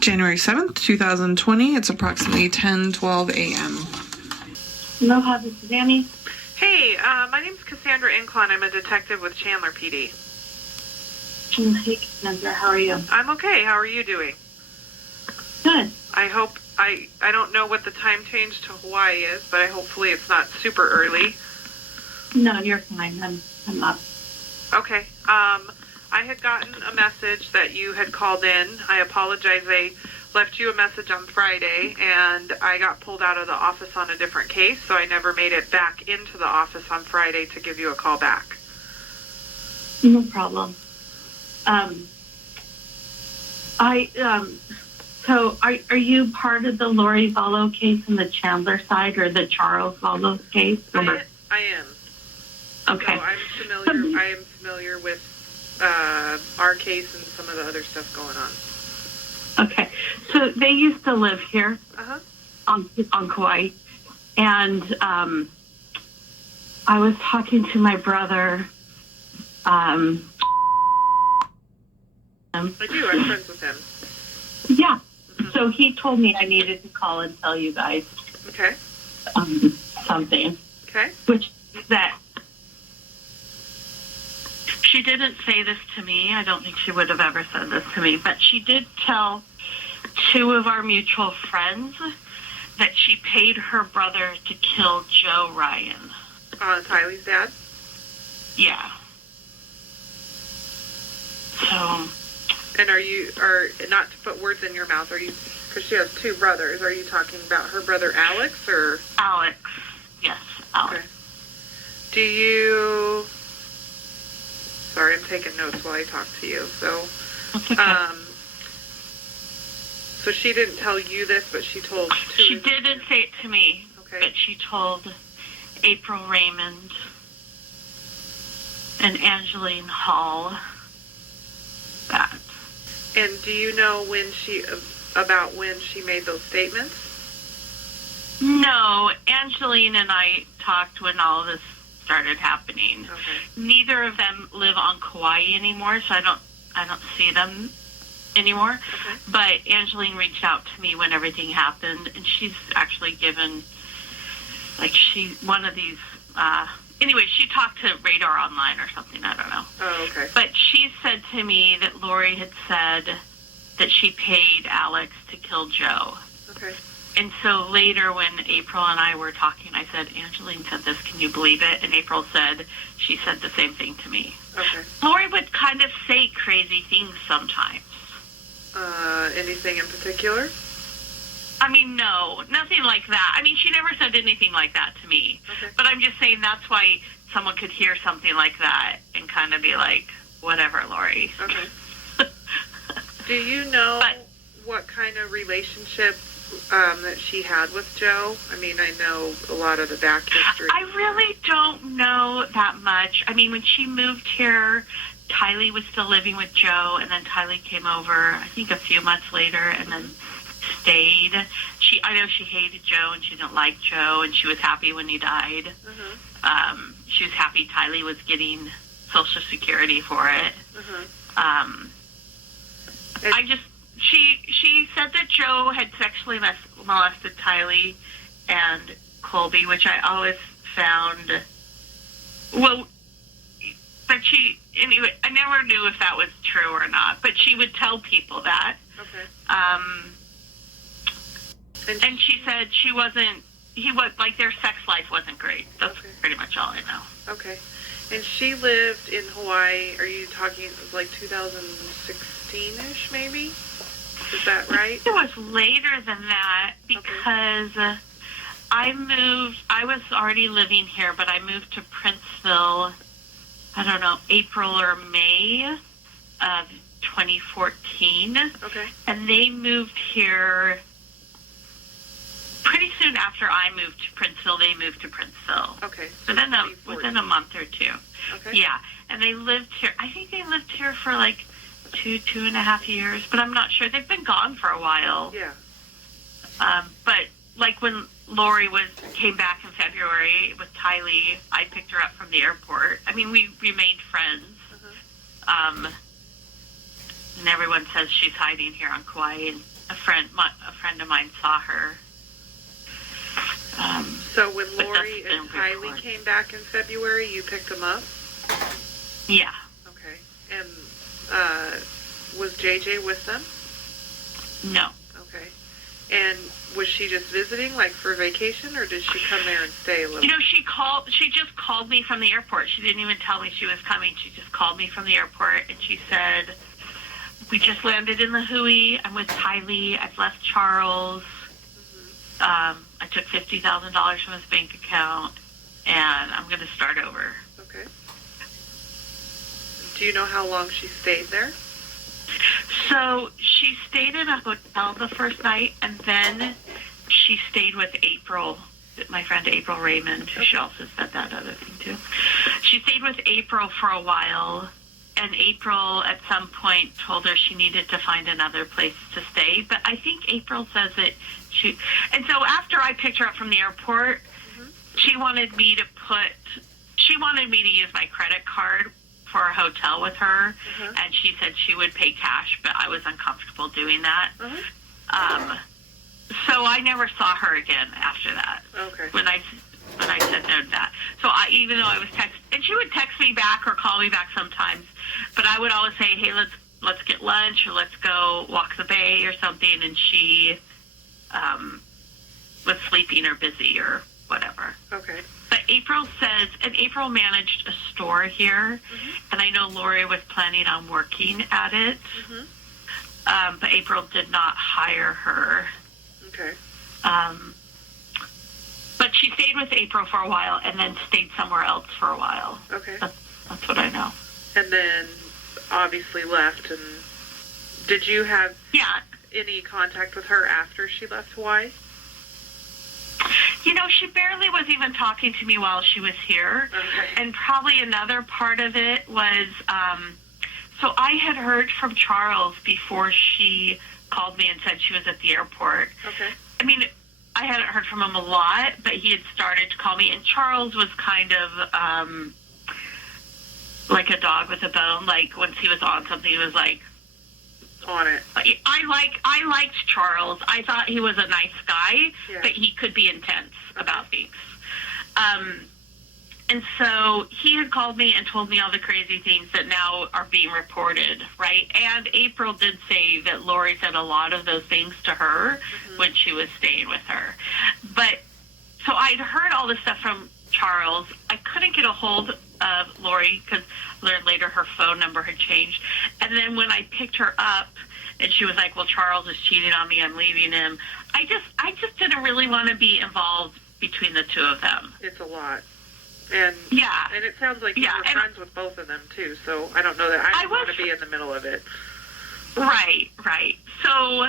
January 7th, 2020. It's approximately 10:12 a.m. Aloha, this is Annie. Hey, my name's Cassandra Inclon. I'm a detective with Chandler PD. Hey, Cassandra, how are you? I'm okay. How are you doing? Good. I hope, I don't know what the time change to Hawaii is, but hopefully it's not super early. No, you're fine. I'm up. Okay. I had gotten a message that you had called in. I apologize. I left you a message on Friday, and I got pulled out of the office on a different case, so I never made it back into the office on Friday to give you a call back. No problem. So are you part of the Lori Vallow case in the Chandler side or the Charles Vallow case? I am. Okay. So I am familiar with our case and some of the other stuff going on. Okay. So they used to live here on Kauai, and I was talking to my brother. I do. I'm friends with him. Yeah. Mm-hmm. So he told me I needed to call and tell you guys. Okay. Something. Okay. Which is that she didn't say this to me. I don't think she would have ever said this to me, but she did tell two of our mutual friends that she paid her brother to kill Joe Ryan. Tylee's dad? Yeah. So. And are not to put words in your mouth, because she has two brothers, are you talking about her brother Alex, or? Alex. Yes, Alex. Okay. Do you, sorry, I'm taking notes while I talk to you, so. That's okay. So she didn't tell you this, but she told two. She didn't say it to me, okay. But she told April Raymond and Angeline Hall that. And do you know about when she made those statements? No, Angeline and I talked when all this started happening. Okay. Neither of them live on Kauai anymore, so I don't see them anymore. Okay. But Angeline reached out to me when everything happened, and she's actually given, one of these, anyway, she talked to Radar Online or something, I don't know. Oh, okay. But she said to me that Lori had said that she paid Alex to kill Joe. Okay. And so later when April and I were talking, I said, Angeline said this, can you believe it? And April said, she said the same thing to me. Okay. Lori would kind of say crazy things sometimes. Anything in particular? I mean, no, nothing like that. I mean, she never said anything like that to me. Okay. But I'm just saying that's why someone could hear something like that and kind of be like, whatever, Lori. Okay. Do you know what kind of relationship that she had with Joe? I mean, I know a lot of the back history. I really don't know that much. I mean, when she moved here, Tylee was still living with Joe, and then Tylee came over, I think a few months later, and then stayed. I know she hated Joe, and she didn't like Joe, and she was happy when he died. Mm-hmm. She was happy Tylee was getting Social Security for it. Mm-hmm. She said that Joe had sexually molested Tylee and Colby, which I always found, but anyway, I never knew if that was true or not, but she would tell people that. Okay. And she said their sex life wasn't great. That's pretty much all I know. Okay. And she lived in Hawaii, are you talking like 2016-ish maybe? Is that right? It was later than that because I was already living here, but I moved to Princeville, I don't know, April or May of 2014. Okay. And they moved here pretty soon after I moved to Princeville. They moved to Princeville. Okay. So within a month or two. Okay. Yeah. And they lived here. I think they lived here for like 2.5 years, but I'm not sure. They've been gone for a while. Yeah. But like when Lori came back in February with Tylee, I picked her up from the airport. I mean, we remained friends. Uh-huh. And everyone says she's hiding here on Kauai, a friend of mine saw her. So when but Lori that's and the Tylee report. came back in February, you picked them up? Yeah. Okay. And was JJ with them? No. Okay. And was she just visiting, like, for vacation, or did she come there and stay a little? She just called me from the airport. She didn't even tell me she was coming. She just called me from the airport, and she said, we just landed in the Hui. I'm with Tylee. I've left Charles. I took $50,000 from his bank account, and I'm going to start over. Okay. Do you know how long she stayed there? So she stayed in a hotel the first night, and then she stayed with April, my friend April Raymond, who she also said that other thing too. She stayed with April for a while, and April at some point told her she needed to find another place to stay. But I think April says that and so after I picked her up from the airport, she wanted me to use my credit card for a hotel with her, and she said she would pay cash, but I was uncomfortable doing that. So I never saw her again after that. Okay. When I said no to that. So even though I was and she would text me back or call me back sometimes, but I would always say, hey, let's get lunch, or let's go walk the bay or something, and she was sleeping or busy or whatever. Okay. But April says, and April managed a store here, and I know Lori was planning on working at it, but April did not hire her. Okay. But she stayed with April for a while and then stayed somewhere else for a while. Okay. That's what I know. And then obviously left. And did you have any contact with her after she left Hawaii? You know, she barely was even talking to me while she was here. Okay. And probably another part of it was, so I had heard from Charles before she called me and said she was at the airport. Okay. I mean, I hadn't heard from him a lot, but he had started to call me, and Charles was kind of like a dog with a bone. Like, once he was on something, he was like, on it. I liked Charles. I thought he was a nice guy, Yeah. but he could be intense about things. And so he had called me and told me all the crazy things that now are being reported, right? And April did say that Lori said a lot of those things to her when she was staying with her. But so I'd heard all this stuff from Charles. I couldn't get a hold of Lori because I learned later her phone number had changed. And then when I picked her up and she was like, well, Charles is cheating on me, I'm leaving him. I just didn't really want to be involved between the two of them. It's a lot. And and it sounds like you were friends with both of them too, so I don't know that I want to be in the middle of it. Right. So,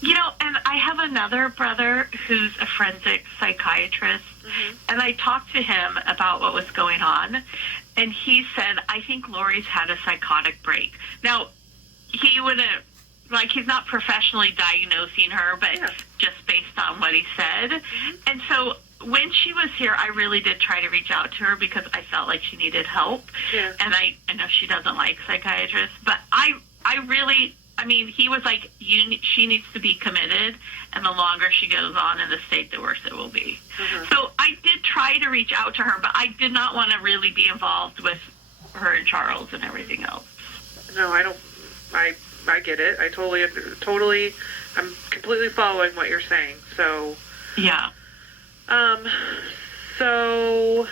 you know, and I have another brother who's a forensic psychiatrist, and I talked to him about what was going on, and he said, I think Lori's had a psychotic break. Now, he wouldn't, like, he's not professionally diagnosing her, but just based on what he said. And so when she was here, I really did try to reach out to her because I felt like she needed help. Yeah. And I know she doesn't like psychiatrists, but I really, I mean, he was like, she needs to be committed, and the longer she goes on in the state, the worse it will be. So I did try to reach out to her, but I did not want to really be involved with her and Charles and everything else. No, I don't. I get it. I totally, I'm completely following what you're saying. So. Yeah. So.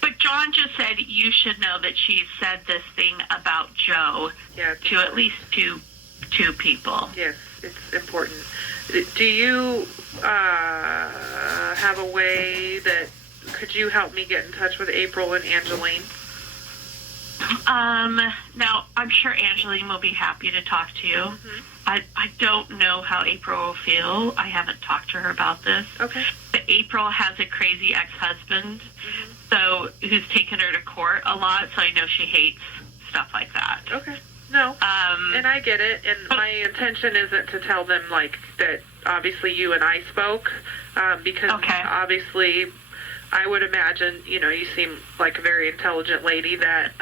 But John just said you should know that she said this thing about Joe to at least two people. Yes, it's important. Do you have a way that could you help me get in touch with April and Angeline? Now, I'm sure Angeline will be happy to talk to you. I don't know how April will feel. I haven't talked to her about this. Okay. But April has a crazy ex-husband, so who's taken her to court a lot, so I know she hates stuff like that. Okay. No. And I get it, and my intention isn't to tell them, like, that obviously you and I spoke, because obviously I would imagine, you seem like a very intelligent lady that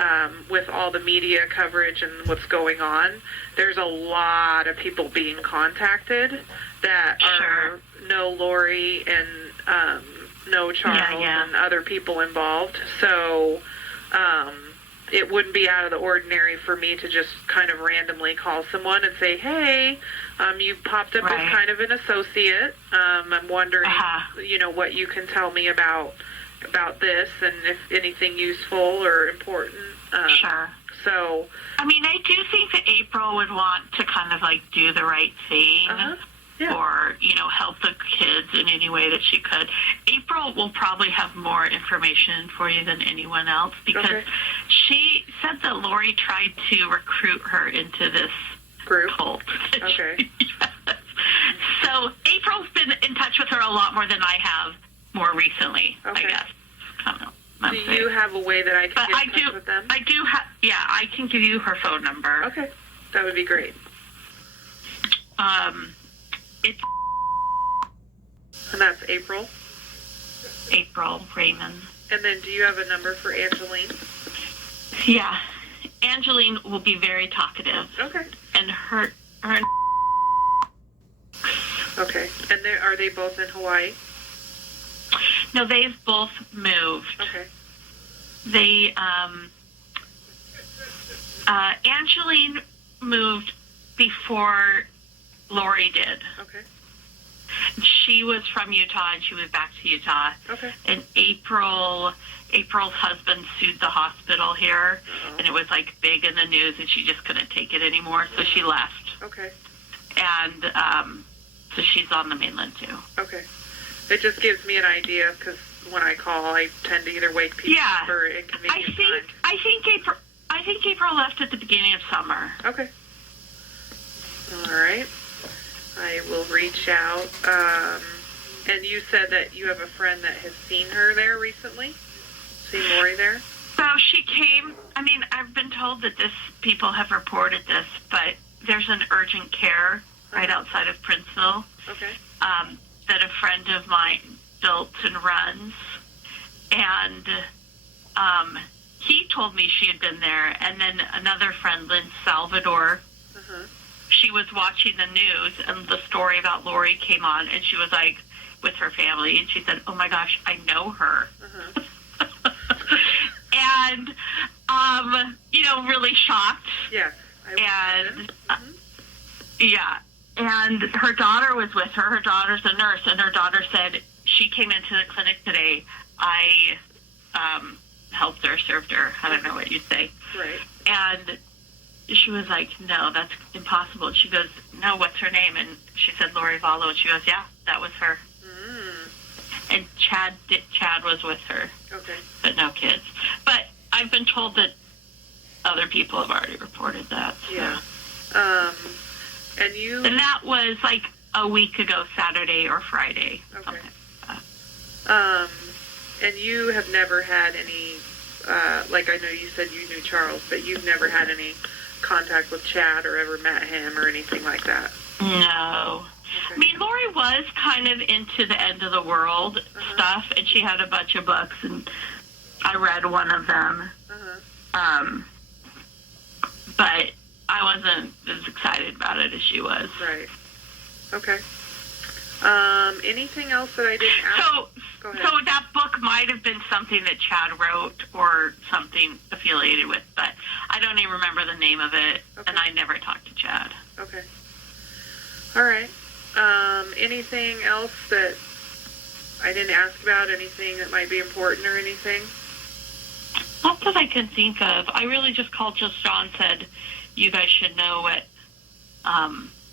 with all the media coverage and what's going on, there's a lot of people being contacted that are know Lori and know Charles and other people involved. So it wouldn't be out of the ordinary for me to just kind of randomly call someone and say, hey, you popped up as kind of an associate. I'm wondering, what you can tell me about this and if anything useful or important. So, I mean, I do think that April would want to kind of like do the right thing. Or, help the kids in any way that she could. April will probably have more information for you than anyone else because she said that Lori tried to recruit her into this group. Cult. Okay. Yes. So April's been in touch with her a lot more than I have more recently, I guess. I don't know. Do you have a way that I can get in touch with them? I do have, I can give you her phone number. Okay. That would be great. It's and that's April Raymond. And then do you have a number for Angeline? Yeah. Angeline will be very talkative. Okay. And her Okay. And are they both in Hawaii? No, they've both moved. Okay. They Angeline moved before Lori did. Okay. She was from Utah and she moved back to Utah. Okay. And April's husband sued the hospital here, and it was like big in the news, and she just couldn't take it anymore, so she left. Okay. And so she's on the mainland too. Okay. It just gives me an idea because when I call, I tend to either wake people up or inconvenient times. I think April left at the beginning of summer. Okay. All right. I will reach out. And you said that you have a friend that has seen her there recently? Seen Lori there? So she came, I've been told that people have reported this, but there's an urgent care right outside of Princeville. Okay. That a friend of mine built and runs. And he told me she had been there. And then another friend, Lynn Salvador, she was watching the news and the story about Lori came on, and she was like with her family, and she said, oh my gosh, I know her. And really shocked. Yes. And her daughter was with her. Her daughter's a nurse, and her daughter said she came into the clinic today. I helped her, served her. I don't know what you'd say. Right. And she was like, no, that's impossible. And she goes, no, what's her name? And she said, Lori Vallow. And she goes, yeah, that was her. And Chad was with her. Okay. But no kids. But I've been told that other people have already reported that. So. Yeah. And that was like a week ago, Saturday or Friday. Okay. And you have never had any, like I know you said you knew Charles, but you've never had any contact with Chad or ever met him or anything like that? No. Okay. Lori was kind of into the end of the world stuff, and she had a bunch of books, and I read one of them. But I wasn't as excited about it as she was. Right. Okay. Anything else that I didn't ask? Go ahead. So that book might have been something that Chad wrote or something affiliated with, but I don't even remember the name of it, and I never talked to Chad. Okay. All right. Anything else that I didn't ask about? Anything that might be important or anything? Not that I can think of. I really just called John, said, you guys should know what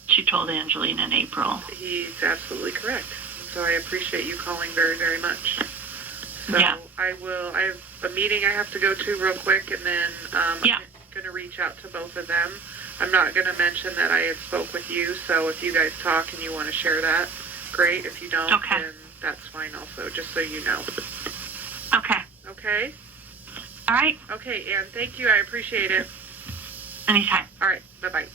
she told Angeline in April. He's absolutely correct. So I appreciate you calling very, very much. So yeah. I have a meeting I have to go to real quick, and then I'm going to reach out to both of them. I'm not going to mention that I had spoke with you, so if you guys talk and you want to share that, great. If you don't, then that's fine also, just so you know. Okay. Okay? All right. Okay, Ann, thank you. I appreciate it. Anytime. All right. Bye-bye.